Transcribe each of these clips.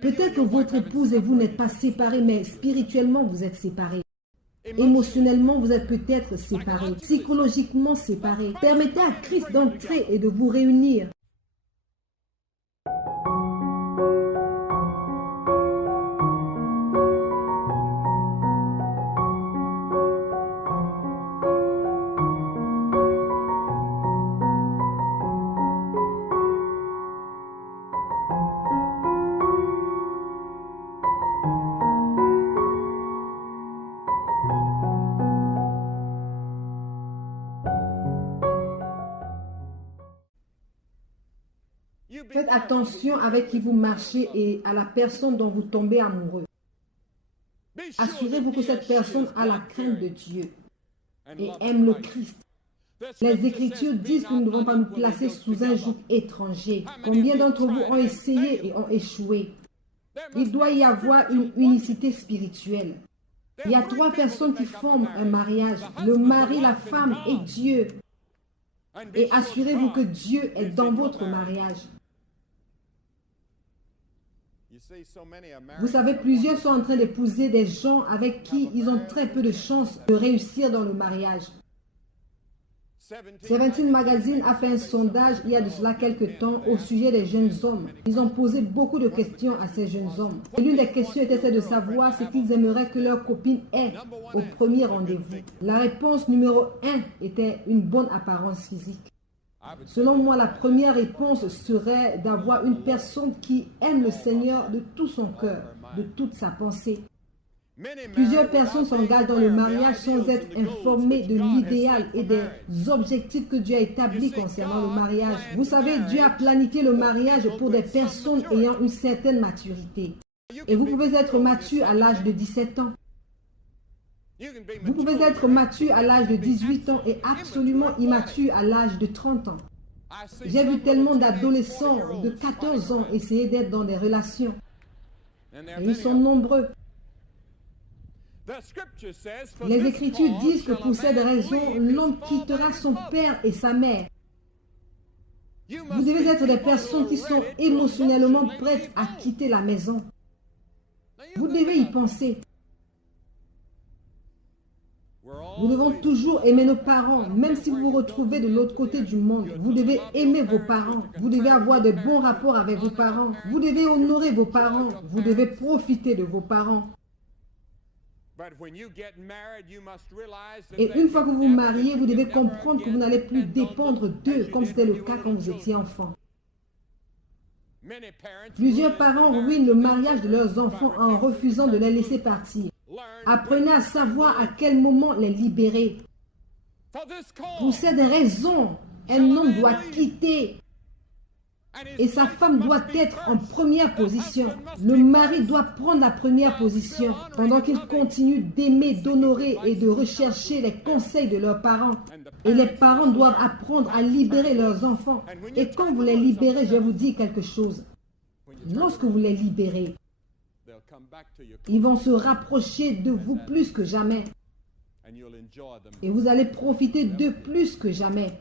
Peut-être que votre épouse et vous n'êtes pas séparés, mais spirituellement, vous êtes séparés. Émotionnellement, vous êtes peut-être séparés. Psychologiquement séparés. Permettez à Christ d'entrer et de vous réunir. Faites attention avec qui vous marchez et à la personne dont vous tombez amoureux. Assurez-vous que cette personne a la crainte de Dieu et aime le Christ. Les Écritures disent que nous ne devons pas nous placer sous un joug étranger. Combien d'entre vous ont essayé et ont échoué? Il doit y avoir une unicité spirituelle. Il y a 3 personnes qui forment un mariage. Le mari, la femme et Dieu. Et assurez-vous que Dieu est dans votre mariage. Vous savez, plusieurs sont en train d'épouser des gens avec qui ils ont très peu de chances de réussir dans le mariage. 17 Magazine a fait un sondage il y a de cela quelques temps au sujet des jeunes hommes. Ils ont posé beaucoup de questions à ces jeunes hommes. Et l'une des questions était celle de savoir ce qu'ils aimeraient que leur copine ait au premier rendez-vous. La réponse numéro 1 était une bonne apparence physique. Selon moi, la première réponse serait d'avoir une personne qui aime le Seigneur de tout son cœur, de toute sa pensée. Plusieurs personnes s'engagent dans le mariage sans être informées de l'idéal et des objectifs que Dieu a établis concernant le mariage. Vous savez, Dieu a planifié le mariage pour des personnes ayant une certaine maturité. Et vous pouvez être mature à l'âge de 17 ans. Vous pouvez être mature à l'âge de 18 ans et absolument immature à l'âge de 30 ans. J'ai vu tellement d'adolescents de 14 ans essayer d'être dans des relations. Et ils sont nombreux. Les Écritures disent que pour cette raison, l'homme quittera son père et sa mère. Vous devez être des personnes qui sont émotionnellement prêtes à quitter la maison. Vous devez y penser. Nous devons toujours aimer nos parents, même si vous vous retrouvez de l'autre côté du monde. Vous devez aimer vos parents. Vous devez avoir de bons rapports avec vos parents. Vous devez honorer vos parents. Vous devez profiter de vos parents. Et une fois que vous vous mariez, vous devez comprendre que vous n'allez plus dépendre d'eux, comme c'était le cas quand vous étiez enfant. Plusieurs parents ruinent le mariage de leurs enfants en refusant de les laisser partir. Apprenez à savoir à quel moment les libérer. Pour cette raison, un homme doit quitter et sa femme doit être en première position. Le mari doit prendre la première position pendant qu'il continue d'aimer, d'honorer et de rechercher les conseils de leurs parents. Et les parents doivent apprendre à libérer leurs enfants. Et quand vous les libérez, je vais vous dire quelque chose. Lorsque vous les libérez, ils vont se rapprocher de vous plus que jamais. Et vous allez profiter d'eux plus que jamais.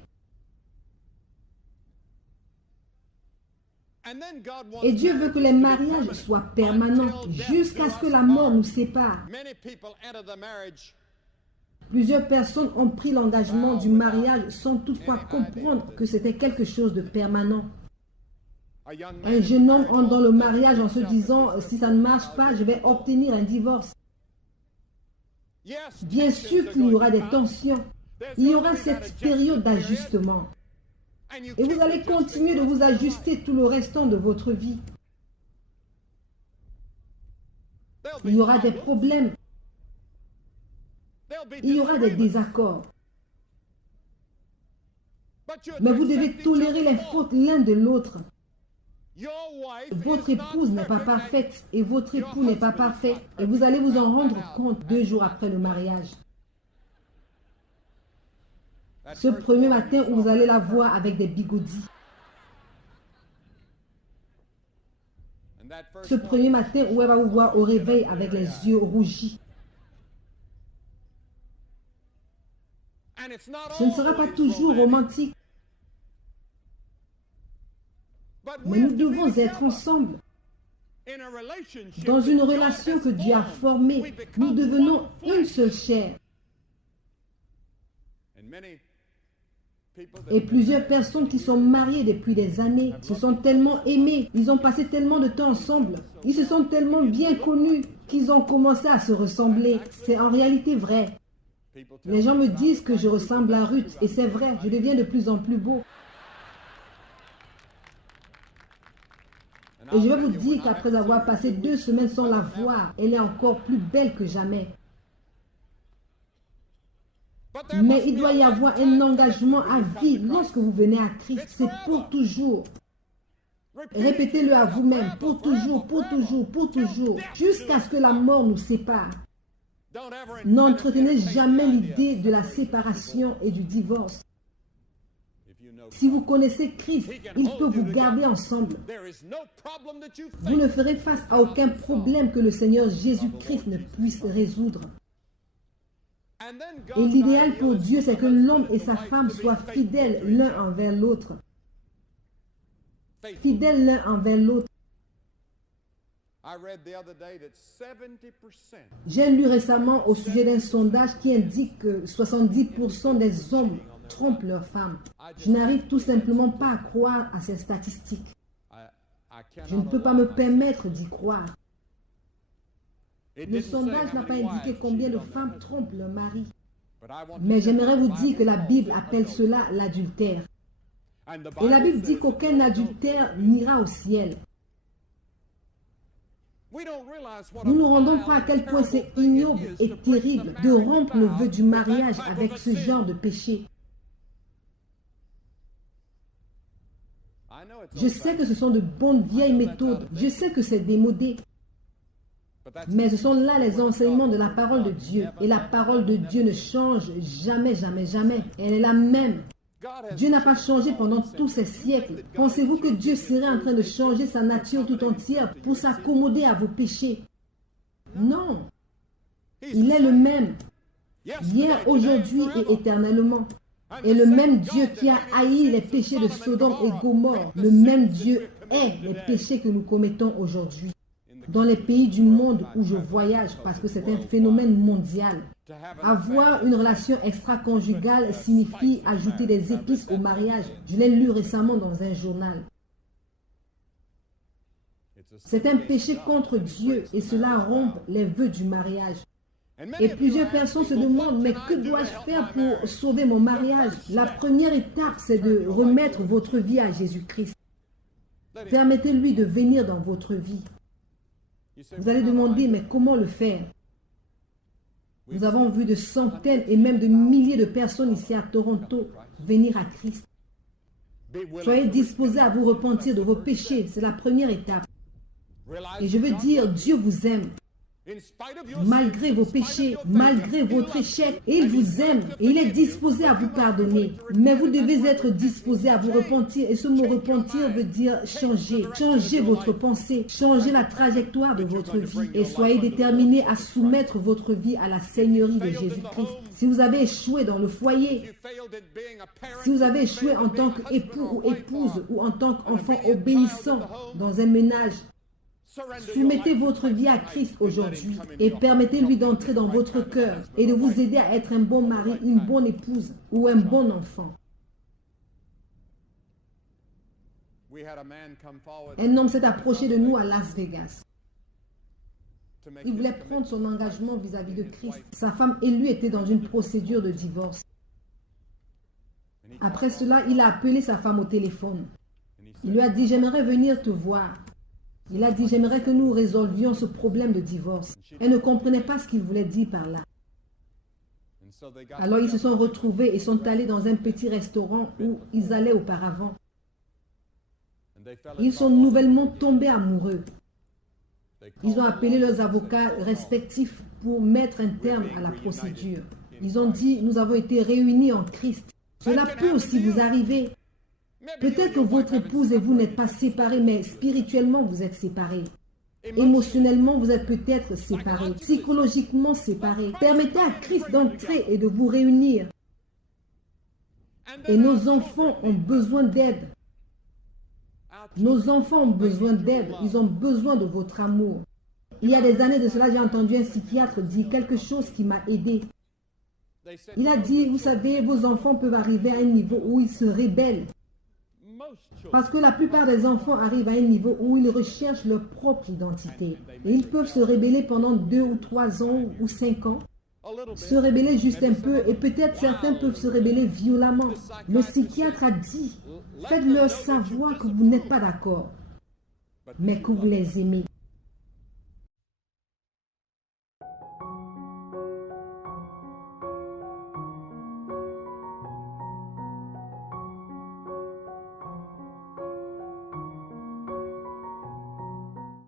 Et Dieu veut que les mariages soient permanents jusqu'à ce que la mort nous sépare. Plusieurs personnes ont pris l'engagement du mariage sans toutefois comprendre que c'était quelque chose de permanent. Un jeune homme entre dans le mariage en se disant « si ça ne marche pas, je vais obtenir un divorce ». Bien sûr qu'il y aura des tensions. Il y aura cette période d'ajustement. Et vous allez continuer de vous ajuster tout le restant de votre vie. Il y aura des problèmes. Il y aura des désaccords. Mais vous devez tolérer les fautes l'un de l'autre. Votre épouse n'est pas parfaite et votre époux n'est pas parfait. Et vous allez vous en rendre compte 2 jours après le mariage. Ce premier matin où vous allez la voir avec des bigoudis. Ce premier matin où elle va vous voir au réveil avec les yeux rougis. Ce ne sera pas toujours romantique. Mais nous devons être ensemble. Dans une relation que Dieu a formée, nous devenons une seule chair. Et plusieurs personnes qui sont mariées depuis des années se sont tellement aimées, ils ont passé tellement de temps ensemble, ils se sont tellement bien connus qu'ils ont commencé à se ressembler. C'est en réalité vrai. Les gens me disent que je ressemble à Ruth, et c'est vrai, je deviens de plus en plus beau. Et je vais vous dire qu'après avoir passé 2 semaines sans la voir, elle est encore plus belle que jamais. Mais il doit y avoir un engagement à vie lorsque vous venez à Christ. C'est pour toujours. Répétez-le à vous-même, pour toujours, pour toujours, pour toujours, jusqu'à ce que la mort nous sépare. N'entretenez jamais l'idée de la séparation et du divorce. Si vous connaissez Christ, il peut vous garder ensemble. Vous ne ferez face à aucun problème que le Seigneur Jésus-Christ ne puisse résoudre. Et l'idéal pour Dieu, c'est que l'homme et sa femme soient fidèles l'un envers l'autre. Fidèles l'un envers l'autre. J'ai lu récemment au sujet d'un sondage qui indique que 70% des hommes trompent leurs femmes. Je n'arrive tout simplement pas à croire à ces statistiques. Je ne peux pas me permettre d'y croire. Le sondage n'a pas indiqué combien de femmes trompent leur mari. Mais j'aimerais vous dire que la Bible appelle cela l'adultère. Et la Bible dit qu'aucun adultère n'ira au ciel. Nous ne nous rendons pas à quel point c'est ignoble et terrible de rompre le vœu du mariage avec ce genre de péché. Je sais que ce sont de bonnes vieilles méthodes. Je sais que c'est démodé. Mais ce sont là les enseignements de la parole de Dieu. Et la parole de Dieu ne change jamais, jamais, jamais. Elle est la même. Dieu n'a pas changé pendant tous ces siècles. Pensez-vous que Dieu serait en train de changer sa nature tout entière pour s'accommoder à vos péchés? Non. Il est le même. Hier, aujourd'hui et éternellement. Et le même Dieu qui a haï les péchés de Sodome et Gomorrhe, le même Dieu hait les péchés que nous commettons aujourd'hui. Dans les pays du monde où je voyage, parce que c'est un phénomène mondial, avoir une relation extra-conjugale signifie ajouter des épices au mariage. Je l'ai lu récemment dans un journal. C'est un péché contre Dieu et cela rompt les vœux du mariage. Et plusieurs personnes se demandent, mais que dois-je faire pour sauver mon mariage? La première étape, c'est de remettre votre vie à Jésus-Christ. Permettez-lui de venir dans votre vie. Vous allez demander, mais comment le faire? Nous avons vu de centaines et même de milliers de personnes ici à Toronto venir à Christ. Soyez disposés à vous repentir de vos péchés, c'est la première étape. Et je veux dire, Dieu vous aime. Malgré vos péchés, malgré votre échec, il vous aime et il est disposé à vous pardonner. Mais vous devez être disposé à vous repentir. Et ce mot repentir veut dire changer. Changez votre pensée, changez la trajectoire de votre vie et soyez déterminés à soumettre votre vie à la Seigneurie de Jésus-Christ. Si vous avez échoué dans le foyer, si vous avez échoué en tant qu'époux ou épouse ou en tant qu'enfant obéissant dans un ménage, soumettez votre vie à Christ aujourd'hui et permettez-lui d'entrer dans votre cœur et de vous aider à être un bon mari, une bonne épouse ou un bon enfant. Un homme s'est approché de nous à Las Vegas. Il voulait prendre son engagement vis-à-vis de Christ. Sa femme et lui étaient dans une procédure de divorce. Après cela, il a appelé sa femme au téléphone. Il lui a dit, j'aimerais venir te voir. Il a dit, j'aimerais que nous résolvions ce problème de divorce. Elle ne comprenait pas ce qu'il voulait dire par là. Alors ils se sont retrouvés et sont allés dans un petit restaurant où ils allaient auparavant. Ils sont nouvellement tombés amoureux. Ils ont appelé leurs avocats respectifs pour mettre un terme à la procédure. Ils ont dit, nous avons été réunis en Christ. Cela peut aussi vous arriver. Peut-être que votre épouse et vous n'êtes pas séparés, mais spirituellement, vous êtes séparés. Émotionnellement, vous êtes peut-être séparés. Psychologiquement séparés. Permettez à Christ d'entrer et de vous réunir. Et nos enfants ont besoin d'aide. Nos enfants ont besoin d'aide, ils ont besoin de votre amour. Il y a des années de cela, j'ai entendu un psychiatre dire quelque chose qui m'a aidé. Il a dit, vous savez, vos enfants peuvent arriver à un niveau où ils se rebellent. Parce que la plupart des enfants arrivent à un niveau où ils recherchent leur propre identité. Et ils peuvent se rebeller pendant 2 ou 3 ans ou 5 ans. Se rebeller juste un peu et peut-être certains peuvent se rebeller violemment. Le psychiatre a dit, faites-leur savoir que vous n'êtes pas d'accord, mais que vous les aimez.